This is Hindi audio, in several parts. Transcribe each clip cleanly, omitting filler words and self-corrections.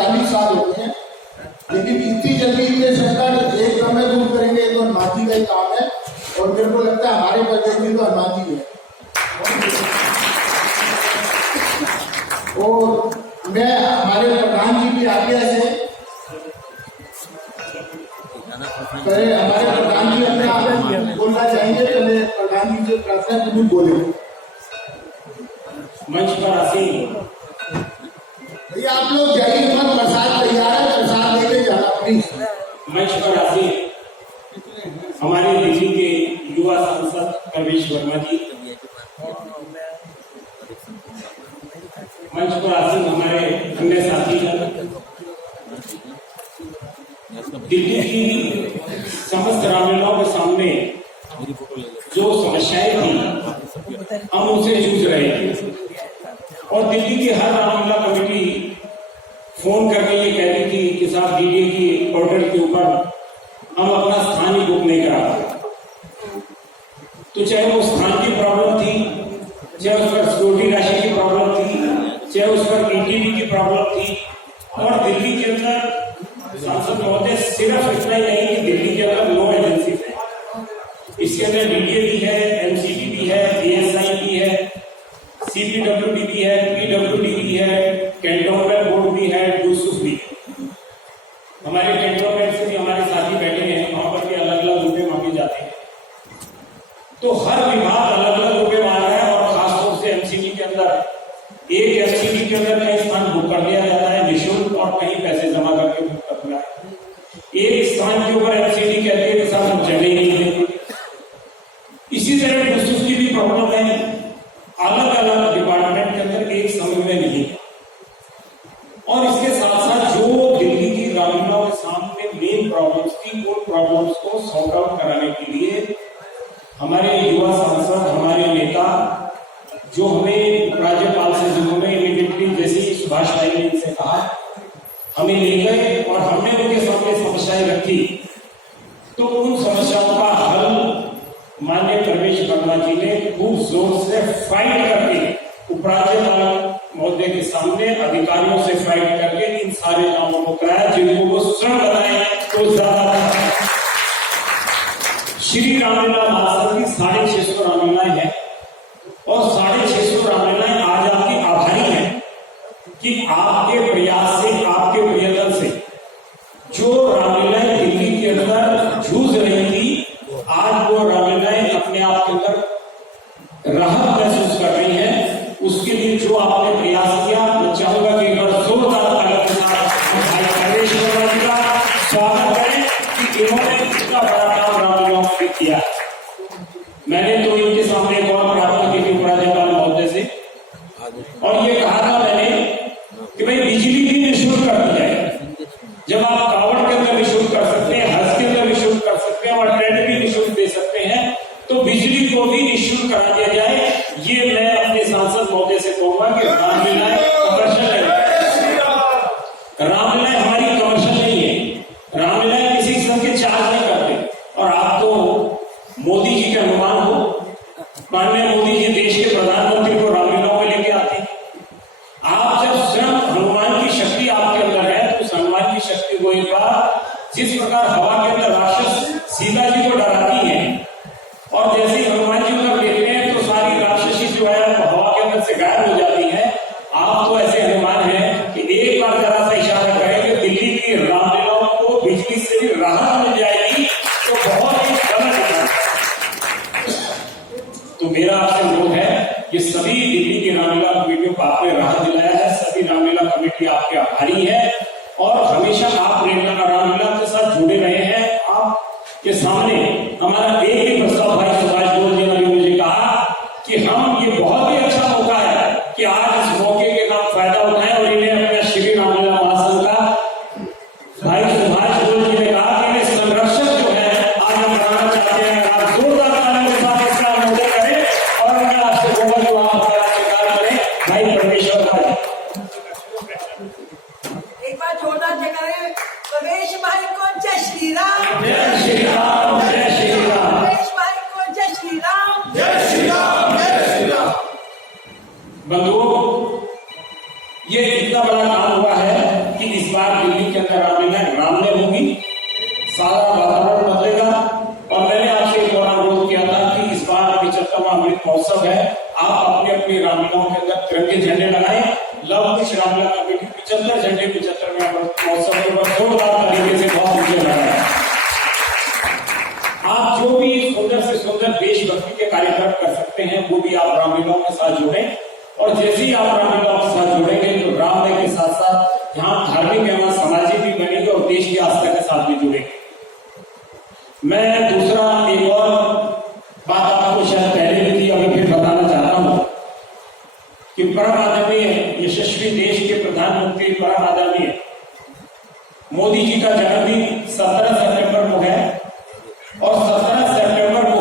40 साल होते हैं, लेकिन इतनी जल्दी इतने संकट एक दम में दूर करेंगे तो हनुमान जी का ही काम है। और मेरे को लगता है हमारे बजट में तो हनुमान जी है। और मैं हमारे प्रधान जी भी आगे से हमारे प्रधान जी अपना बोलना चाहेंगे, तो मैं प्रधान जी से प्रार्थना जरूर बोले। मंच पर आसीन भैया आप लोग जाइए मत, प्रसाद तैयार है, प्रसाद लेके जाना प्लीज। मंच पर आसीन हमारे दिल्ली के युवा सांसद प्रवेश वर्मा जी, मंच पर आसीन हमारे अन्य साथी हैं, दिल्ली की समस्त रामलीलाओं के सामने जो समस्याएं थी हम उनसे जूझ रहे थे। और दिल्ली की हर रामलीला कमेटी फोन करके ये कह रही थी कि साहब डीडीए की पोर्टल के ऊपर हम अपना स्थान ही बुक नहीं करा। तो चाहे वो स्थान की प्रॉब्लम थी, चाहे उस पर सिक्योरिटी राशि की प्रॉब्लम थी, चाहे उस पर ईटीवी की प्रॉब्लम थी। और दिल्ली के अंदर सांसद महोदय सिर्फ इतना ही नहीं कि दिल्ली के अंदर 9 एजेंसी है, इसके अंदर डीडीए भी है, एमसीडी भी है, बीएसआई भी है, सीपीडब्ल्यूडी भी है, पीडब्ल्यूडी भी है, कैंटोनमेंट बोर्ड भी है, यूसुफ भी है। हमारे कैंटोनमेंट से भी हमारे साथी बैठे हैं, वहां पर भी अलग अलग रुपए मांगे जाते हैं। तो हर विभाग अलग अलग रुपए मांग रहा है। और खासतौर से एमसीडी के अंदर एक एमसीडी के अंदर कई स्थान बुक कर लिया जाता है निःशुल्क, और कहीं पैसे जमा करके बुक कर दिया है। एक स्थान के ऊपर एमसीडी कहते हैं कि साहब हम चले ही नहीं देंगे। इसी तरह यूसुफ की भी प्रॉब्लम है, अलग अलग डिपार्टमेंट के अंदर एक समय में नहीं। और इसके साथ साथ जो दिल्ली की रामलीलाओं के सामने मेन प्रॉब्लम्स थी, उन प्रॉब्लम्स को सॉर्ट आउट कराने के लिए हमारे युवा सांसद, हमारे नेता जो हमें राज्यपाल से जिन्होंने इमीडिएटली जैसे ही सुभाष भाई ने इनसे कहा हमें ले गए और हमने उनके सामने समस्याएं रखी, तो उन समस्याओं का हल माननीय प्रवेश वर्मा जी ने खूब जोर से फाइट करके उपराज्यपाल महोदय के सामने अधिकारियों से फाइट करके इन सारे कामों को कराया, जिनको वो स्वयं बताए तो ज्यादा। श्री रामलीला महासंघ की 650 रामलीलाएं हैं और 650 रामलीलाएं आज आपकी आभारी हैं कि आपके प्रयास से, आपके प्रयत्न से जो रामलीलाएं दिल्ली के अंदर जूझ रही थी, आज वो रामलीलाएं अपने आप के अंदर राहत महसूस कर रही हैं। उसके लिए जो आपने प्रयास किया, मैं चाहूंगा कि एक बार जोरदार तालियों के साथ भाई प्रवेश वर्मा जी का स्वागत करें कि इन्होंने इतना बड़ा काम रामलीलाओं में किया। मैंने तो इनके सामने एक और प्रार्थना की थी उपराज्यपाल महोदय से, और ये कहा था मैंने कि भाई बिजली भी निःशुल्क कर दी जाए। जब आप कावड़ के अंदर निःशुल्क कर सकते हैं, हज के अंदर निःशुल्क कर सकते हैं और ट्रेड भी निःशुल्क दे सकते हैं, तो बिजली को भी निःशुल्क करा दिया जाए। ये मैं अपने सांसद महोदय से कहूंगा कि रामलीलाएं कमर्शियल है, रामलीलाएं हमारी कमर्शियल नहीं है, रामलीलाएं किसी किस्म के चार्ज नहीं करते। और आप तो मोदी जी के अनुमान हो, माननीय मोदी जी देश के प्रधानमंत्री को रामलीलाओं में लेके आते हैं। आप जब स्वयं हनुमान की शक्ति आपके अंदर है, तो उस हनुमान की शक्ति को एक बार जिस प्रकार हवा के अंदर राक्षस सीता जी को डराती है, और जैसे ही हनुमान जी को देखते हैं तो सारी राक्षसी जो है हवा के अंदर से गायब हो जाती है। आप तो ऐसे हनुमान हैं कि एक बार जरा सा इशारा करें कि दिल्ली की रामलीलाओं को बिजली से भी राहत मिल जाएगी, तो बहुत ही गलत है। तो मेरा आपसे अनुरोध है, ये सभी दिल्ली की रामलीला कमेटियों को आपने राहत दिलाया है, सभी रामलीला कमेटी आपके आभारी है और हमेशा आप रामलीला के साथ जुड़े रहे हैं। आपके सामने हमारा एक ही प्रस्ताव भाई सुभाष गोयल जी ने मुझे कहा कि हम ये बहुत ही अच्छा मौका है कि आज इस मौके के नाम फायदा उठाएं और इन्हें अपना श्री रामलीला महासंघ का भाई सुभाष गोयल जी ने कहा कि इन्हें संरक्षक जो है आज हम कराना चाहते हैं। आप जोरदार तालियों के साथ इसका अनुमोदन करें और मैं आपसे कहूंगा कि आप हमारा स्वीकार करें भाई प्रवेश वर्मा जी। एक बार जोरदार जय करें प्रवेश भाई को। जय श्री राम, जय श्री राम, जय श्री राम। हमारा वातावरण बदलेगा। और मैंने आपसे एक और अनुरोध किया था कि इस बार 75वां अमृत महोत्सव है, आप अपने अपने रामलीलाओं के अंदर तिरंगे झंडे लगाएं। लव कुश रामलीला कमेटी 75 झंडे 75वें अमृत महोत्सव के ऊपर जोरदार तरीके से बहुत ऊंचे लगाएं। आप जो भी सुंदर से सुंदर देशभक्ति के कार्यक्रम कर सकते हैं वो भी आप रामलीलाओं के साथ जोड़ें। और जैसे ही आप रामलीलाओं के साथ जोड़ेंगे तो राममय के साथ साथ यहाँ धार्मिक एवं सामाजिक भी बनेगी और देश की आस्था के साथ भी जुड़ेंगे। मैं दूसरा एक और बात आपको शायद पहले भी थी, अभी फिर बताना चाहता हूं कि परम आदरणीय यशस्वी देश के प्रधानमंत्री परम आदरणीय मोदी जी का जन्मदिन 17 सितंबर को है और 17 सितंबर को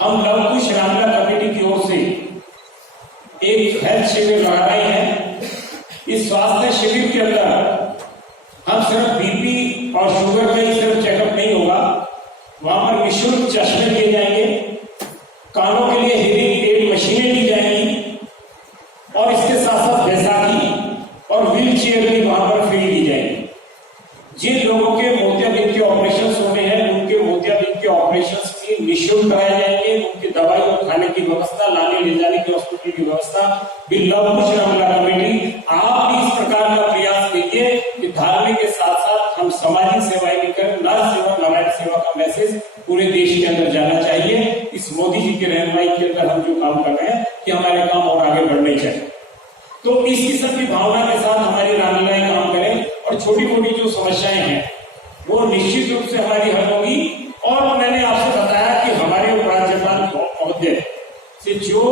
हम लव कुश रामलीला कमेटी की ओर से एक हेल्थ शिविर लगा रहे हैं। इस स्वास्थ्य शिविर के अंदर हम सिर्फ बीपी और शुगर का ही सिर्फ चेकअप नहीं होगा, वहां पर निःशुल्क चश्मे दिए जाएंगे, कानों के लिए हियरिंग एड मशीनें दी जाएंगी और इसके साथ साथ बैसाखी और व्हील चेयर भी वहां पर फ्री दी जाएगी। जिन लोगों के मोतियाबिंद के ऑपरेशन होने हैं उनके मोतियाबिंद के ऑपरेशन भी निःशुल्क कराए जाएंगे। उनकी दवाई और खाने की व्यवस्था, लाने ले जाने की हॉस्पिटल की व्यवस्था भी लव कुश रामलीला कमेटी। आप भी इस प्रकार का प्रयास कीजिए कि धार्मिक के साथ साथ हम सामाजिक सेवाएं भी करें। नर सेवा नारायण सेवा का मैसेज पूरे देश के अंदर जाना चाहिए। इस मोदी जी के रहनुमाई के अंदर हम जो काम कर रहे हैं कि हमारे काम और आगे बढ़ने चाहिए। तो इस किस्म की भावना के साथ हमारी रामलीलाएं काम करें और छोटी मोटी जो समस्याएं हैं वो निश्चित रूप से हमारी हल होगी। और मैंने आपसे बताया कि हमारे उपराज्यपाल महोदय से जो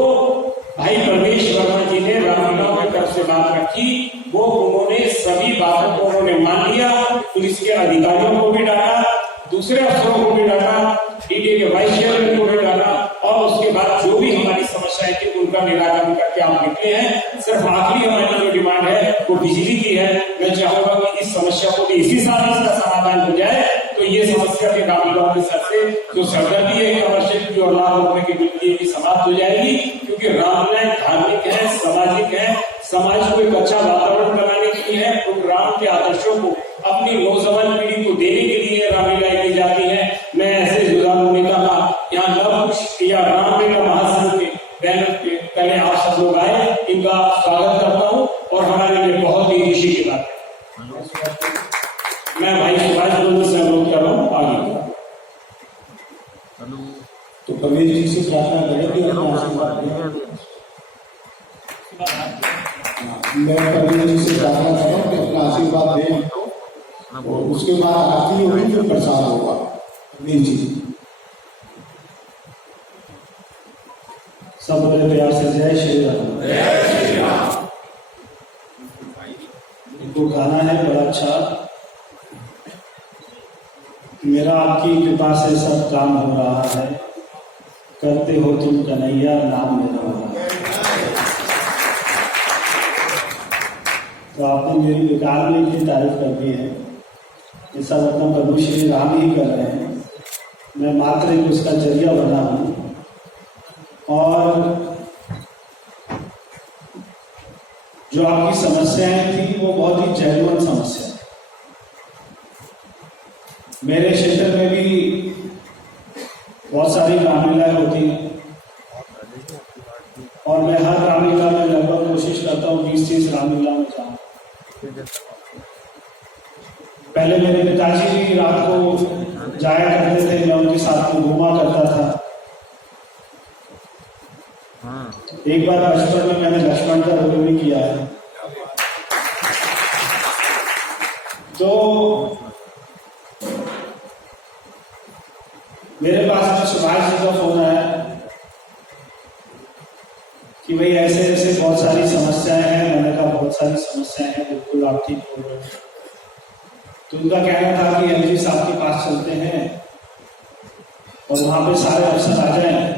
भाई परमेश वर्मा जी ने रामलीलाओं की तरफ से बात रखी वो उन्होंने सभी बातों को उन्होंने मान लिया। पुलिस के अधिकारियों को भी डाला, दूसरे अफसरों को भी डाला, डीडी के वाइस चेयरमैन को भी डाला और उसके बाद जो भी हमारी समस्याएं थी उनका निराकरण करके आप निकले हैं। सिर्फ आखिरी हमारी जो डिमांड है वो बिजली की है। मैं चाहूंगा कि इस समस्या को भी इसी साल इसका समाधान हो जाए तो ये समस्या के रामलीलाओं के सर से जो सरदर्दी है कमर्शियल की और लाख रुपए की बिजली की समाप्त हो जाएगी। क्योंकि रामलीलाएं धार्मिक है, सामाजिक है, समाज को एक अच्छा वातावरण बनाने के लिए है, तो राम के आदर्शों को अपनी नौजवान पीढ़ी को देने के लिए रामलीलाएं की जाती है। मैं ऐसे जुदारों ने कहा यहाँ लव कुश या रामलीला महासंघ के बैनर पे पहले आप सब लोग आए, इनका स्वागत करता हूँ और हमारे लिए बहुत ही खुशी की बात है। मैं भाई सुभाष बोलने से अनुरोध कर रहा हूँ आगे। तो परमेश जी से प्रार्थना करेंगे और आशीर्वाद दें। मैं परमेश जी से प्रार्थना कर रहा हूँ कि अपना आशीर्वाद दें हमको और उसके बाद आरती होगी फिर प्रसाद होगा। परमेश जी सब बड़े प्यार से जय श्री राम। जय श्री राम। इनको गाना है बड़ा अच्छा। मेरा आपकी कृपा से सब काम हो रहा है, करते हो तुम कन्हैया नाम मेरा हो रहा है। तो आपने मेरी बेकार में इतनी तारीफ कर दी है, ऐसा मतलब प्रभु श्री राम ही कर रहे हैं। मैं मात्र एक उसका जरिया बना हूं और जो आपकी समस्याएं थी वो बहुत ही जेन्युइन समस्या। मेरे क्षेत्र में भी बहुत सारी रामलीलाएं होती हैं और मैं हर रामलीला में लगभग कोशिश करता हूँ 20-30 रामलीला में जाऊँ। पहले मेरे पिताजी भी रात को जाया करते थे, मैं उनके साथ में घूमा करता था। एक बार बचपन में मैंने लक्ष्मण का रोल भी किया है। तो मेरे पास में सुभाष जी का फोन आया कि भाई ऐसे ऐसे बहुत सारी समस्याएं हैं। मैंने कहा बहुत सारी समस्याएं हैं, बिल्कुल आप ठीक बोल रहे हैं। तो उनका कहना था कि एलजी साहब के पास चलते हैं और वहां पे सारे अफसर आ जाएं।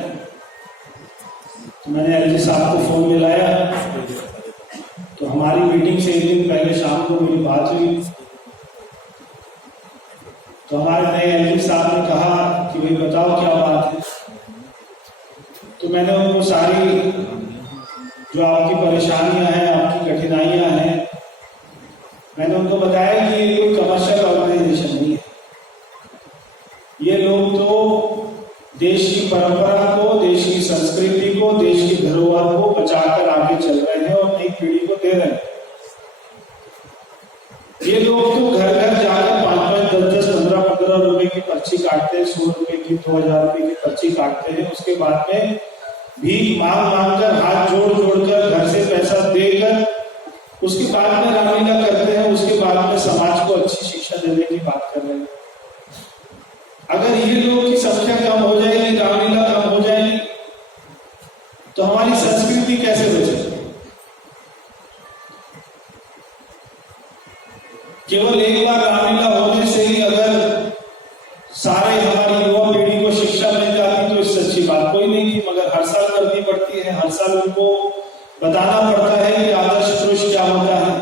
तो मैंने एलजी साहब को फोन मिलाया तो हमारी मीटिंग से एक दिन पहले शाम को मेरी बात हुई। तो हमारे नए एलजी साहब ने कहा कि भाई बताओ क्या बात है। तो मैंने उनको सारी जो आपकी परेशानियां हैं, आपकी कठिनाइयां हैं, मैंने उनको बताया कि ये कोई कमर्शियल ऑर्गेनाइजेशन नहीं है। ये लोग तो देश की परंपरा को, देश की संस्कृति को, देश की धरोहर को बचाकर आगे चल रहे हैं और नई पीढ़ी को दे रहे हैं। ये लोग तो घर घर जाकर 5-5, 10-10, 15-15 रुपए की पर्ची काटते हैं, 100 रुपए की, 2000 रुपए की पर्ची काटते हैं। उसके बाद में भीख मांग कर, हाथ जोड़ कर, घर से पैसा देकर उसके बाद में रामलीला करते हैं। उसके बाद में समाज को अच्छी शिक्षा देने की बात कर रहे हैं। अगर ये लोगों की संख्या कम हो जाएगी, रामलीला कम हो जाएगी, तो हमारी संस्कृति कैसे बचेगी? केवल एक बार रामलीला होने से ही अगर सारे हमारी युवा पीढ़ी को शिक्षा मिल जाती तो इससे अच्छी बात कोई नहीं थी। मगर हर साल करनी पड़ती है, हर साल उनको बताना पड़ता है कि आदर्श पुरुष क्या होता है,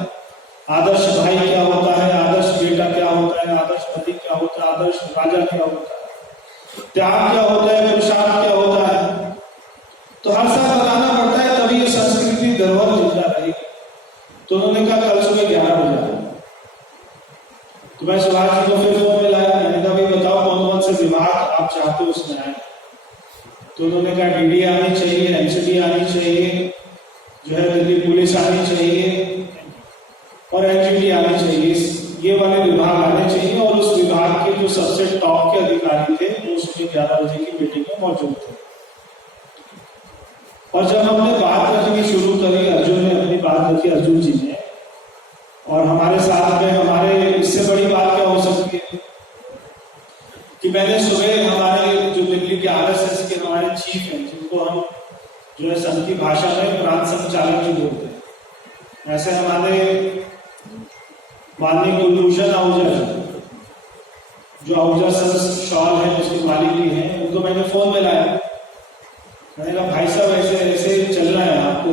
आदर्श भाई क्या होता है, आदर्श बेटा क्या होता है, आदर्श पति क्या होता है, आदर्श राजा क्या होता है, त्याग क्या होता है, पुरुषार्थ क्या होता है। तो हर साल बताना पड़ता है, तभी ये संस्कृति धरोहर जिंदा रहेगी। तो उन्होंने कहा कल सुबह 11 बजे, तो मैं सुभाष जी को फिर फोन में लाया। मैंने कहा भाई बताओ कौन कौन से विभाग आप चाहते हो उसमें आए। तो उन्होंने कहा डीडी आनी चाहिए, एनसीडी आनी चाहिए, जो है दिल्ली पुलिस आनी चाहिए और एनजीटी आनी चाहिए। ये वाले विभाग आने चाहिए। और उस विभाग के जो सबसे टॉप के अधिकारी थे वो सुबह 11 बजे की मीटिंग में मौजूद थे। और जब हमने बात रखनी शुरू करी, अर्जुन ने अपनी बात रखी, अर्जुन जी ने, और हमारे साथ में, हमारे इससे बड़ी बात क्या हो सकती है कि मैंने सुबह हमारे जो दिल्ली के आरएसएस के हमारे चीफ हैं, जिनको हम जो है संघ की भाषा में प्रांत संचालक जी बोलते हैं, ऐसे हमारे माननीय कुलभूषण आहूजा जो आहूजा संघ शॉल है उसके मालिक भी हैं, उनको मैंने फोन में लाया। मैंने कहा भाई साहब ऐसे ऐसे चलना है आपको।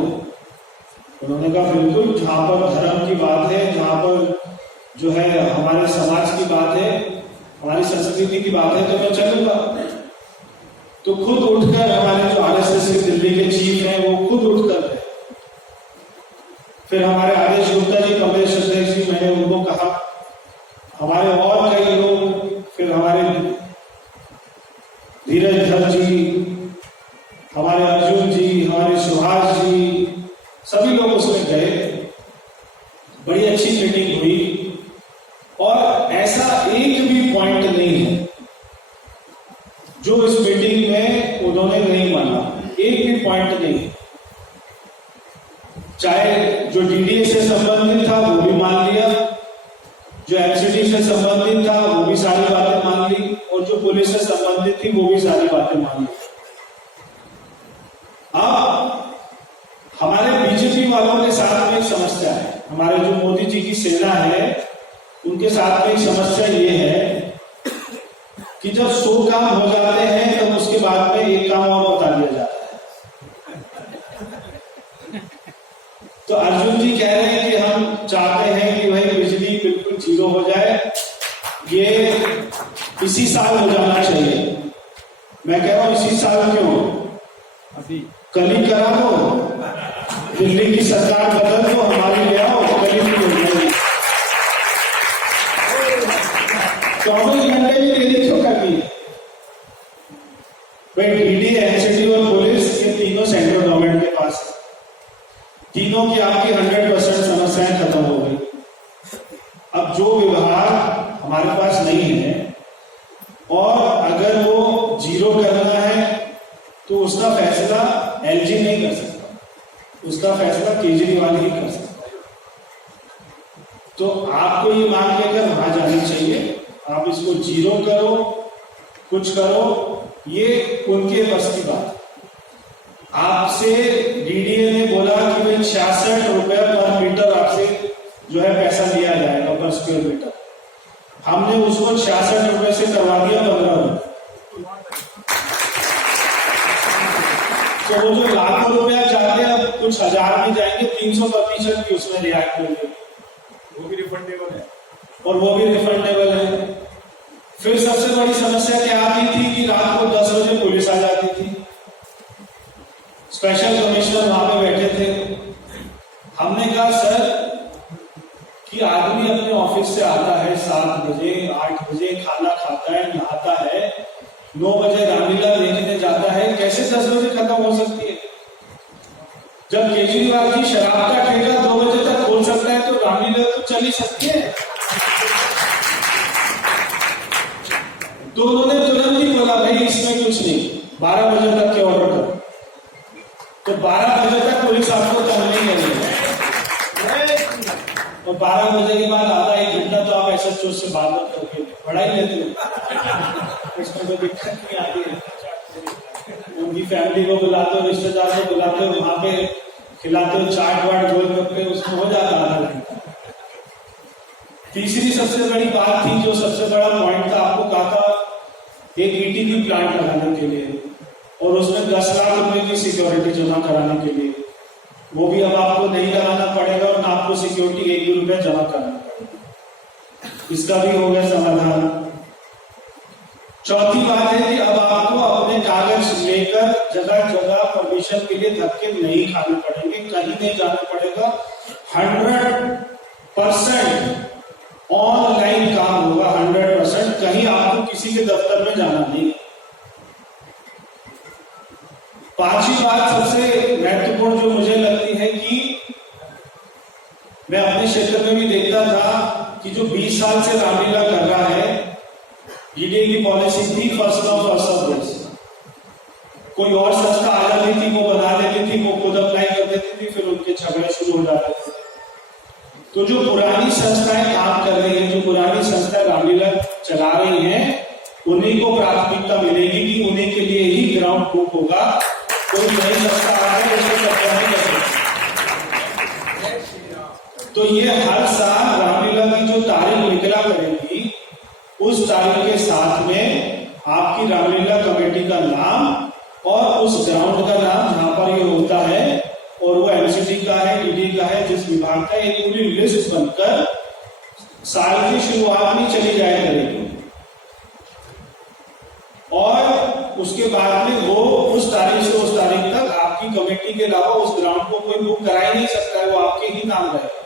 उन्होंने कहा बिल्कुल, जहां पर धर्म की बात है, जहां पर जो है हमारे समाज की बात है, हमारी संस्कृति की बात है, तो मैं चलूंगा। तो खुद उठकर हमारे जो आरएसएस के दिल्ली के चीफ हैं वो खुद उठकर गए। फिर हमारे आदेश गुप्ता जी, कमलेश अध्यक्ष जी, मैंने उनको कहा, हमारे और कई लोग, फिर हमारे धीरज धर जी, हमारे अर्जुन जी, हमारे सुभाष जी, सभी लोग उसमें गए। बड़ी अच्छी मीटिंग हुई और ऐसा एक भी पॉइंट नहीं है जो इस मीटिंग में उन्होंने नहीं माना, एक भी पॉइंट नहीं। चाहे जो डीडीए से संबंधित था वो भी मान लिया, जो एमसीडी से संबंधित था वो भी सारी बातें मान ली, और जो पुलिस से संबंधित थी वो भी सारी बातें मान ली। अब हमारे बीजेपी वालों के साथ में एक समस्या है, हमारे जो मोदी जी की सेना है उनके साथ में समस्या ये है कि जब 100 काम हो जाते हैं तब उसके बाद में एक काम और बता दिया जाता है। तो अर्जुन जी कह रहे हैं कि हम चाहते हैं कि भाई बिजली बिल्कुल 0 हो जाए, ये इसी साल हो जाना चाहिए। मैं कह रहा हूं इसी साल क्यों, अभी कल ही करा दो, दिल्ली की सरकार बदल दो, हमारी ले आओ, कल ही हो जाएगी। 24 घंटे की देरी क्यों करनी है भाई? डीडी, एनसीडी और पुलिस, ये तीनों सेंट्रल गवर्नमेंट के पास है। तीनों की आपकी 100% समस्याएं खत्म हो गई। अब जो विभाग हमारे पास नहीं है और अगर वो 0 करना है तो उसका फैसला एलजी नहीं कर सकता, उसका फैसला केजरीवाल ही कर सकता है। तो आपको ये मांग लेकर वहां जानी चाहिए, आप इसको 0 करो, कुछ करो, ये उनके बस की बात है। आपसे डीडीए ने बोला कि भाई 66 रुपए पर मीटर आपसे जो है पैसा लिया जाएगा पर स्क्वायर मीटर। हमने उसको 66 रुपए से करवा दिया 15 रुपए। तो वो जो लाखों रुपया चाहते हैं अब कुछ हजार में जाएंगे, 300% की उसमें रियायत मिलेगी, वो भी रिफंडेबल है, और वो भी रिफंडेबल है। फिर सबसे बड़ी समस्या क्या आती थी कि रात को 10 बजे पुलिस आ जाती थी, स्पेशल कमिश्नर वहां पे बैठे थे। हमने कहा सर कि आदमी अपने ऑफिस से आता है 7 बजे 8 बजे, खाना खाता है, नहाता है, 9 बजे रामलीला देखने जाता है, कैसे 10 बजे खत्म हो सकती है? जब केजरीवाल जी शराब का ठेका 2 बजे तक खोल सकता है तो रामलीला तो चल ही सकती है। तो उन्होंने तुरंत ही बोला भाई इसमें कुछ नहीं, 12 बजे तक के ऑर्डर करो। तो 12 बजे तक पुलिस आपको तंग नहीं करेगी, और 12 बजे के बाद आधा 1 घंटा तो आप ऐसा चोट से बात करके पढ़ाई लेते हो, इसमें कोई दिक्कत नहीं आती है। उनकी फैमिली को बुलाते हो, रिश्तेदार को बुलाते हो, वहां पे खिलाते हो चाट वाट गोलगप्पे, उसमें हो जाता आधा घंटा। तीसरी सबसे बड़ी बात थी, जो सबसे बड़ा पॉइंट था, आपको कहा था एक ईटीवी प्लांट लगाने के लिए, और उसमें 10 लाख रुपए की सिक्योरिटी जमा कराने के लिए। वो भी अब आपको नहीं लगाना पड़ेगा और ना आपको सिक्योरिटी 1 भी रुपया जमा करना पड़ेगा, इसका भी हो गया समाधान। चौथी बात है कि अब आपको अपने कागज लेकर जगह जगह परमिशन के लिए धक्के नहीं खाने पड़ेंगे, कहीं नहीं जाना पड़ेगा। 100% ऑनलाइन काम होगा, 100%। कहीं आपको किसी के दफ्तर में जाना नहीं। पांचवी बात सबसे महत्वपूर्ण जो मुझे लगती है कि मैं अपने क्षेत्र में भी देखता था कि जो 20 साल से रामलीला कर रहा है, जीडीए की पॉलिसी थी फर्स्ट कम फर्स्ट सर्व। कोई और संस्था आ जाती थी, वो बना लेती थी, वो खुद अप्लाई कर देती थी, फिर उनके झगड़े शुरू हो जाते थे। तो जो पुरानी संस्थाएं काम कर रही है, जो पुरानी संस्थाएं रामलीला चला रही हैं, उन्हीं को प्राथमिकता मिलेगी कि उन्हीं के लिए ही ग्राउंड बुक होगा। कोई नई संस्था आ रही है उसको कब्जा नहीं कर सकती। तो ये हर साल रामलीला की जो तारीख निकला करेगी, उस तारीख के साथ में आपकी रामलीला कमेटी का नाम और उस ग्राउंड का नाम जहां पर ये होता है, और वो एमसीडी का है, ईडी का है, जिस विभाग का, एक पूरी लिस्ट बनकर साल की शुरुआत में चली जाया करेगी। और उसके बाद में वो उस तारीख से उस तारीख तक आपकी कमेटी के अलावा उस ग्राउंड को कोई बुक करा ही नहीं सकता है, वो आपके ही नाम रहेगा।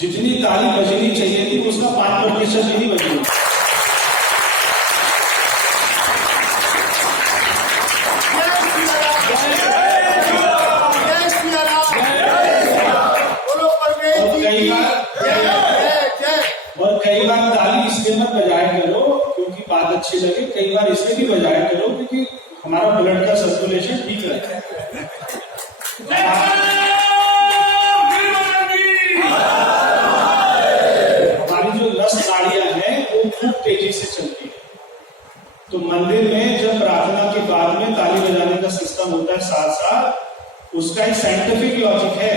जितनी ताली बजनी चाहिए थी उसका 5% ही नहीं बजी। और कई बार ताली इसलिए मत बजाया करो क्योंकि बात अच्छी लगे, कई बार इसलिए भी बजाया करो क्योंकि हमारा ब्लड का सर्कुलेशन ठीक रहता है। हमारी जो रस नाड़ियां हैं वो खूब तेजी से चलती है। तो मंदिर में जब प्रार्थना के बाद में ताली बजाने का सिस्टम होता है साथ साथ, उसका एक साइंटिफिक लॉजिक है।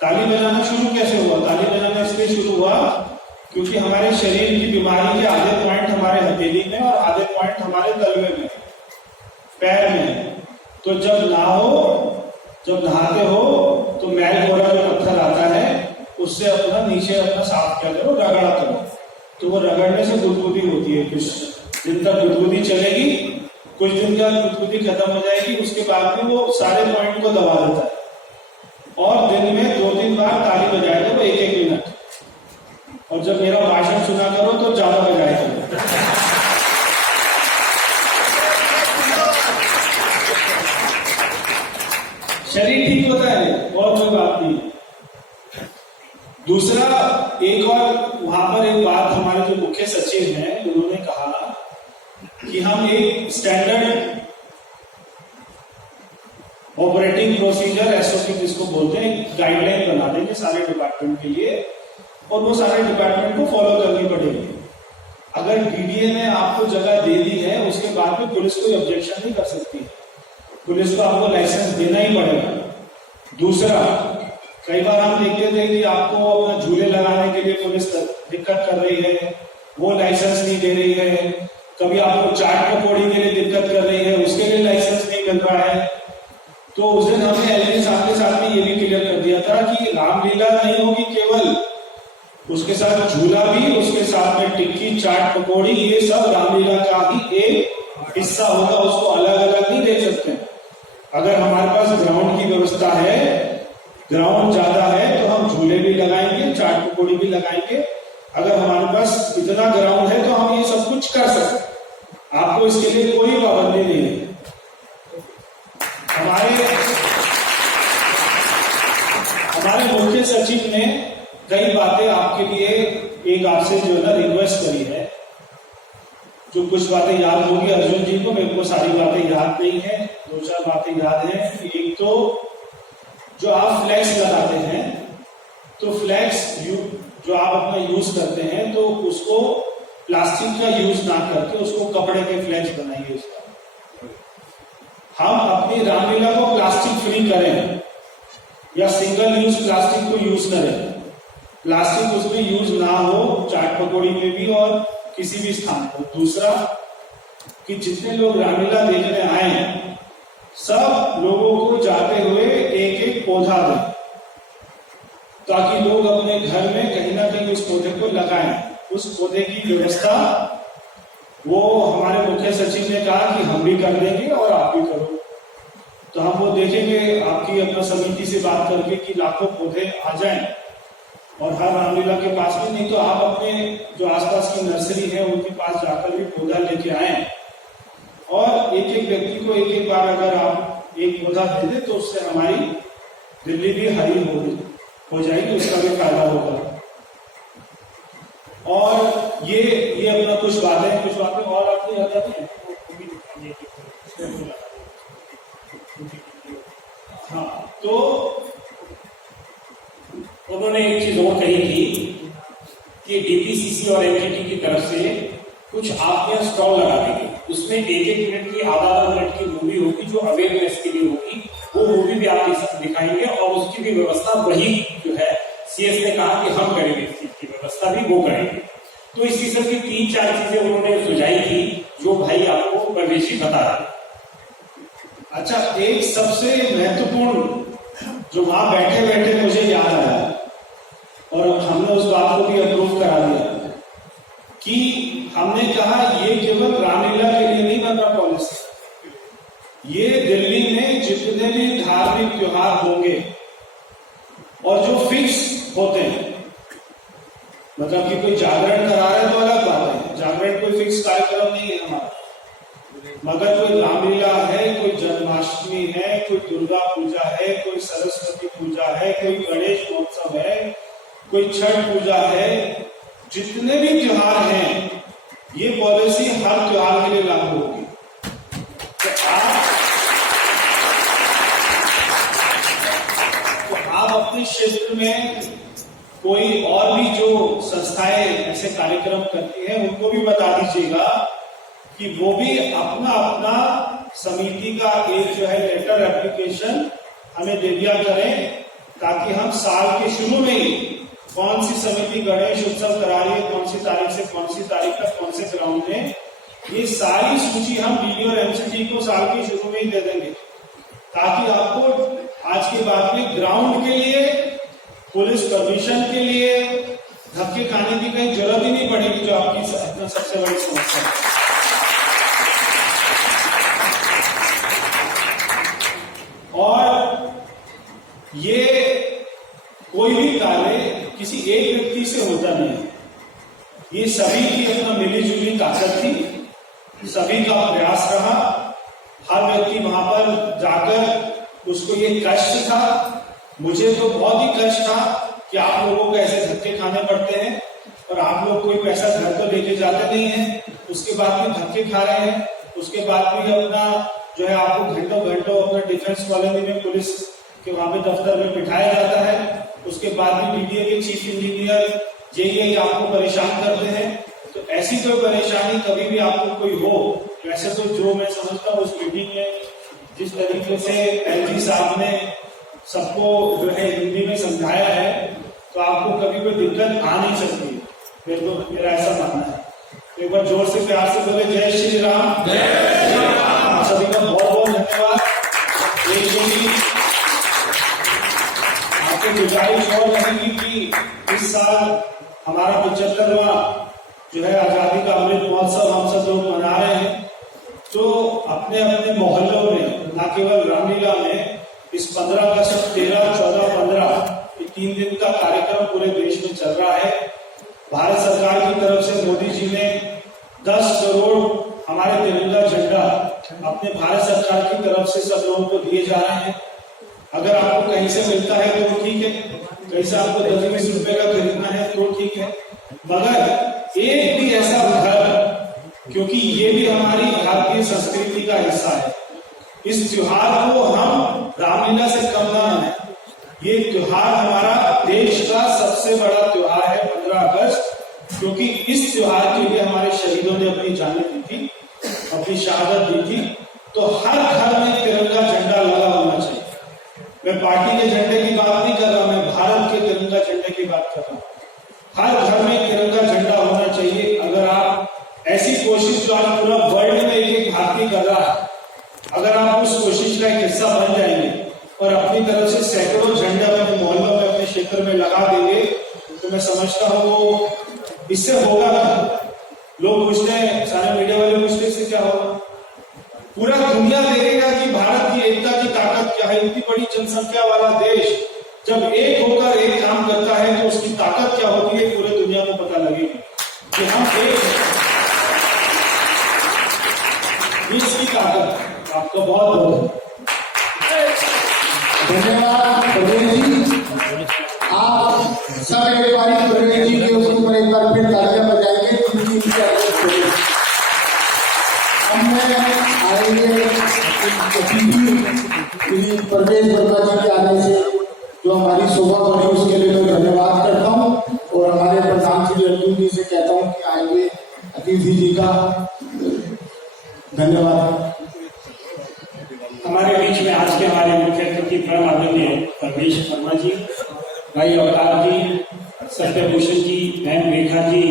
ताली बजाना शुरू कैसे हुआ? ताली बजाना इसलिए शुरू हुआ क्योंकि हमारे शरीर की बीमारी के आधे पॉइंट हमारे हथेली में और आधे पॉइंट हमारे तलवे में, पैर में। तो जब नहाते हो तो मैल बोरा जो पत्थर आता है उससे अपना नीचे अपना साफ किया करो, रगड़ा करो। तो वो रगड़ने से गुदगुदी होती है, कुछ दिन तक गुदगुदी चलेगी, कुछ दिन बाद गुदगुदी खत्म हो जाएगी, उसके बाद में वो सारे पॉइंट को दबा देता है। और दिन में 2-3 बार ताली बजाया करो 1-1 मिनट, और जब मेरा भाषण सुना करो तो ज्यादा बजाया करो। शरीर ठीक होता है और कोई बात नहीं। दूसरा, एक और वहां पर एक बात हमारे जो मुख्य सचिव हैं उन्होंने कहा कि हम एक स्टैंडर्ड ऑपरेटिंग प्रोसीजर एसओपी जिसको बोलते हैं, गाइडलाइन बना देंगे सारे डिपार्टमेंट के लिए, और वो सारे डिपार्टमेंट को फॉलो करनी पड़ेगी। अगर डीडीए ने आपको जगह दे दी है उसके बाद में पुलिस कोई ऑब्जेक्शन नहीं कर सकती, पुलिस को आपको लाइसेंस देना ही पड़ेगा। दूसरा, कई बार हम देखते थे कि आपको अपना झूले लगाने के लिए पुलिस दिक्कत कर रही है, वो लाइसेंस नहीं दे रही है। कभी आपको चाट पकौड़ी के लिए दिक्कत कर रही है, उसके लिए लाइसेंस नहीं मिल रहा है। तो उस दिन हमने एलजी साहब के साथ में ये भी क्लियर कर दिया था कि रामलीला नहीं होगी केवल, उसके साथ झूला भी, उसके साथ में टिक्की, चाट पकौड़ी, ये सब रामलीला का ही एक हिस्सा होगा, उसको अलग अलग नहीं देख सकते। अगर हमारे पास ग्राउंड की व्यवस्था है ग्राउंड ज्यादा है तो हम झूले भी लगाएंगे, चाट पकौड़ी भी लगाएंगे। अगर हमारे पास इतना ग्राउंड है तो हम ये सब कुछ कर सकते हैं। आपको इसके लिए कोई पाबंदी नहीं है। हमारे मुख्य सचिव ने कई बातें आपके लिए, एक आपसे जो है ना रिक्वेस्ट करी है, जो कुछ बातें याद होगी अर्जुन जी को, मेरे को सारी बातें याद नहीं है, 2-4 बातें याद है। एक तो जो आप फ्लैक्स लगाते हैं, तो फ्लैक्स जो आप अपना यूज करते हैं तो उसको प्लास्टिक का यूज ना करके उसको कपड़े के फ्लैक्स बनाइए। उसका हम अपनी रामलीला को प्लास्टिक फ्री करें या सिंगल यूज प्लास्टिक को यूज करें। प्लास्टिक उसमें यूज ना हो, चाट पकौड़ी में भी और किसी भी स्थान पर। दूसरा कि जितने लोग रामलीला देखने आए सब लोगों को जाते हुए एक एक पौधा दें, ताकि लोग अपने घर में कहीं ना कहीं उस पौधे को लगाएं। उस पौधे की व्यवस्था वो हमारे मुख्य सचिव ने कहा कि हम भी कर देंगे और आप भी करो। तो हम वो देखेंगे आपकी अपना समिति से बात करके कि लाखों पौधे आ जाएं और हर रामलीला के पास में, नहीं तो आप अपने जो आसपास की नर्सरी है उनके पास जाकर भी पौधा लेके आए और एक एक व्यक्ति को एक एक बार अगर आप एक पौधा दे दे तो उससे हमारी दिल्ली भी हरी हो जाएगी, उसका भी फायदा होगा। और ये अपना कुछ बातें और आपको याद आती है। हाँ, तो उन्होंने एक चीज और कही थी कि डीपीसीसी और एनजीटी की तरफ से कुछ आप यहाँ स्टॉल लगा देंगे, उसमें 1-1 मिनट की, आधा मिनट की मूवी होगी जो अवेयरनेस के लिए होगी, वो मूवी भी आप दिखाएंगे और उसकी भी व्यवस्था वही जो है सीएस ने कहा कि हम करेंगे, इस चीज की व्यवस्था भी वो करेंगे। तो इस किस्म की 3-4 चीजें उन्होंने सुझाई थी जो भाई आपको प्रवेश जी बता रहे। अच्छा, एक सबसे महत्वपूर्ण जो वहां बैठे बैठे मुझे याद आया और हमने उस बात को भी अप्रूव करा दिया कि हमने कहा ये केवल रामलीला के लिए नहीं बन रहा पॉलिसी, ये दिल्ली में जितने भी धार्मिक त्योहार होंगे और जो फिक्स होते हैं, मतलब कि कोई जागरण करा रहे तो अलग बात है, जागरण कोई फिक्स कार्यक्रम नहीं है हमारा, मगर कोई रामलीला है, कोई जन्माष्टमी है, कोई दुर्गा पूजा है, कोई सरस्वती पूजा है, कोई गणेश महोत्सव है, कोई छठ पूजा है, जितने भी त्योहार हैं ये पॉलिसी हर त्योहार के लिए लागू होगी। तो आप अपने क्षेत्र में कोई और भी जो संस्थाएं ऐसे कार्यक्रम करती हैं उनको भी बता दीजिएगा कि वो भी अपना अपना समिति का एक जो है लेटर एप्लीकेशन हमें दे दिया करें, ताकि हम साल के शुरू में ही कौन सी समिति गणेश उत्सव करा रही है, कौन सी तारीख से कौन सी तारीख तक कौन से ग्राउंड में, ये सारी सूची हम डीडी और एमसीटी को साल के शुरू में ही दे देंगे, ताकि आपको आज के बाद में ग्राउंड के लिए, पुलिस परमिशन के लिए धक्के खाने की कहीं जरूरत ही नहीं पड़ेगी, जो आपकी अपना सबसे बड़ी समस्या है। और ये कोई भी कार्य किसी एक व्यक्ति से होता नहीं है, ये सभी की अपना मिलीजुली ताकत थी, सभी का प्रयास रहा। हर व्यक्ति वहां पर जाकर उसको ये कष्ट था, मुझे तो बहुत ही कष्ट था कि आप लोगों को ऐसे धक्के खाने पड़ते हैं और आप लोग कोई पैसा घर तो लेके जाते नहीं है, उसके बाद भी धक्के खा रहे हैं, उसके बाद भी अपना जो है आपको घंटों घंटों अपना डिफेंस कॉलोनी में पुलिस के वहां पे दफ्तर में बिठाया जाता है, उसके बाद भी डीडीए के चीफ इंजीनियर जेईई आपको परेशान करते हैं। तो ऐसी कोई परेशानी कभी भी आपको कोई हो, वैसे तो जो मैं समझता हूँ उस मीटिंग में जिस तरीके से एलजी साहब ने सबको जो है हिंदी में समझाया है, तो आपको कभी कोई दिक्कत आ नहीं सकती, मेरा ऐसा मानना है। एक बार जोर से प्यार से बोले जय श्री राम। आप सभी का बहुत बहुत धन्यवाद। आपको गुजारिश और रहेगी कि इस साल हमारा 75वां जो है आजादी का अमृत महोत्सव हम सब लोग मना रहे हैं, तो अपने अपने मोहल्लों में, न केवल रामलीला में, इस 15 अगस्त, 13, 14, 15 3 दिन का कार्यक्रम पूरे देश में चल रहा है। भारत सरकार की तरफ से मोदी जी ने 10 करोड़ हमारे तिरंगा झंडा अपने भारत सरकार की तरफ से सब लोगों को दिए जा रहे हैं। अगर आपको कहीं से मिलता है तो ठीक है, कहीं से आपको 10-20 रुपए का खरीदना है तो ठीक है, मगर एक भी ऐसा घर, क्योंकि ये भी हमारी भारतीय संस्कृति का हिस्सा है, इस त्योहार को हम रामलीला से कम ना है। ये त्योहार हमारा देश का सबसे बड़ा त्योहार है 15 अगस्त, क्योंकि इस त्योहार के लिए हमारे शहीदों ने अपनी जानें दी थी, अपनी शहादत दी थी। तो हर घर में तिरंगा झंडा लगा होना चाहिए। मैं पार्टी के झंडे की बात नहीं कर रहा, मैं भारत के तिरंगा झंडे की बात कर रहा हूँ। हर घर में तिरंगा झंडा होना चाहिए। अगर आप ऐसी कोशिश जो आज पूरा वर्ल्ड में एक भारतीय कर रहा है, अगर आप उस कोशिश का एक हिस्सा बन जाएंगे और अपनी तरफ से सैकड़ों झंडे अपने मोहल्लों में, अपने क्षेत्र में लगा देंगे, तो मैं समझता हूँ इससे होगा क्या। लोग पूछते हैं, सारे मीडिया वाले पूछते हैं इससे क्या होगा। पूरा दुनिया देखेगा कि भारत की एकता की ताकत क्या है। इतनी बड़ी जनसंख्या वाला देश जब एक होकर एक काम करता है तो उसकी ताकत क्या होती है, पूरे दुनिया को पता लगेगी कि हम एक हैं। इसकी ताकत। आपका बहुत बहुत धन्यवाद प्रवीण जी। आप सब एक बार प्रवीण जी के उसके ऊपर एक बार फिर तालियां बजाएंगे। आएंगे श्री परवेश वर्मा जी के आने से जो हमारी शोभा बढ़ी, उसके लिए मैं धन्यवाद करता हूँ और हमारे प्रधान श्री अर्जुन जी से कहता हूँ कि आएंगे अतिथि जी का धन्यवाद। हमारे बीच में आज के हमारे मुख्य अतिथि परम आदरणीय परवेश वर्मा जी, भाई अवतार जी, सत्यभूषण जी, बहन रेखा जी,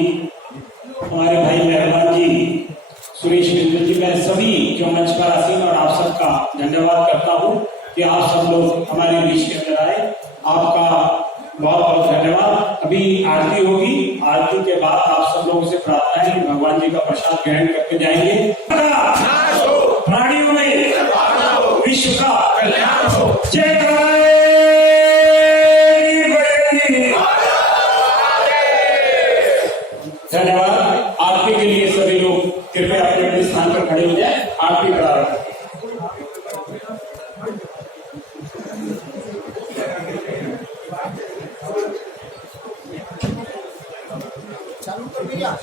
हमारे भाई मेहरबान जी, सुरेश मित्र जी, मैं सभी जो मंच पर आसीन और आप सबका धन्यवाद करता हूँ कि आप सब लोग हमारे बीच के अंदर आए। आपका बहुत बहुत धन्यवाद। अभी आरती होगी, आरती के बाद आप सब लोगों से प्रार्थना है कि भगवान जी का प्रसाद ग्रहण करके जाएंगे। प्राणियों में विश्व का कल्याण हो। जय धन्यवाद। आरती के लिए सभी लोग कृपया अपने अपने स्थान पर खड़े हो जाए। आरती प्रारंभ। चालू कर दिया।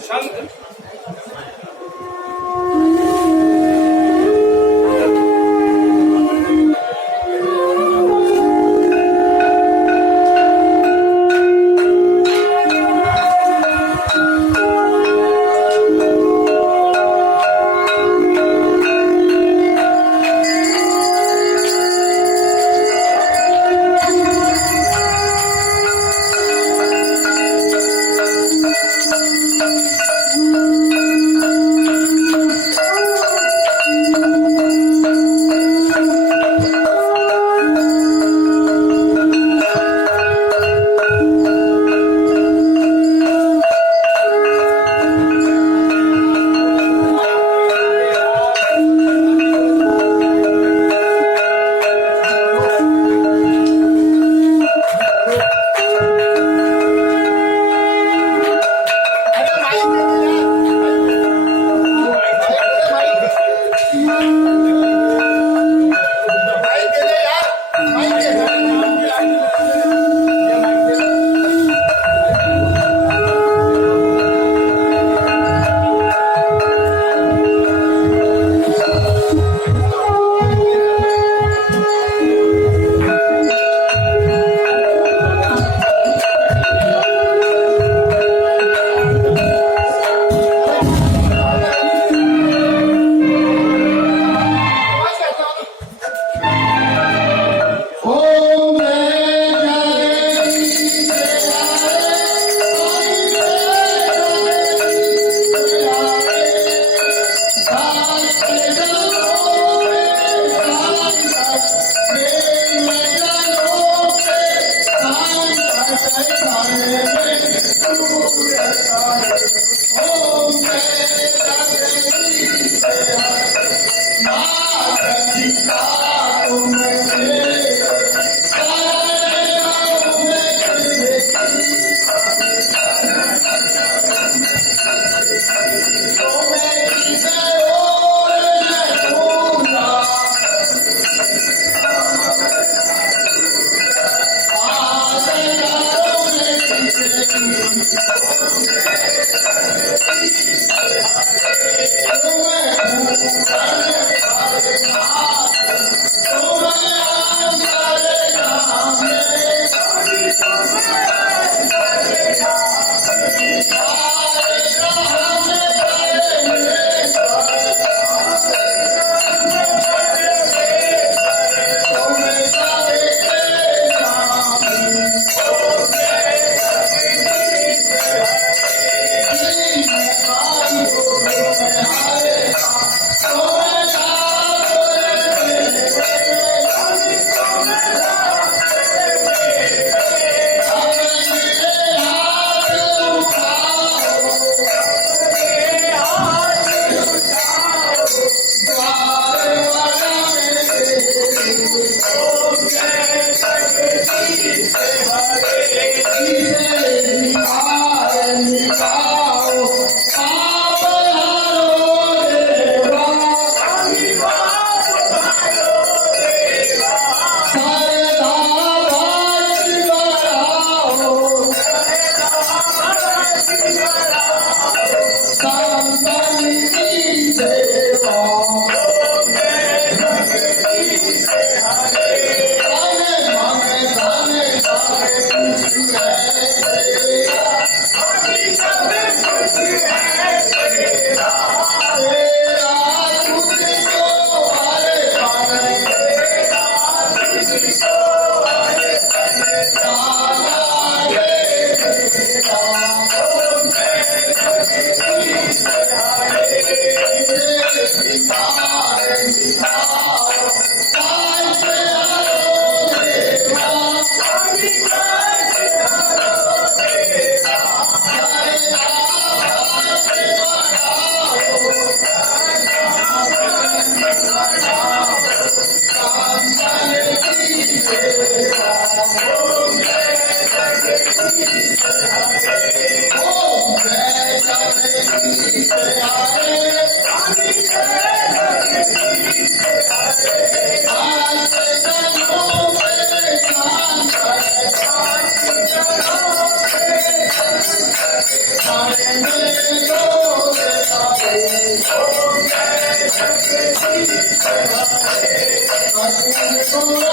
Oh,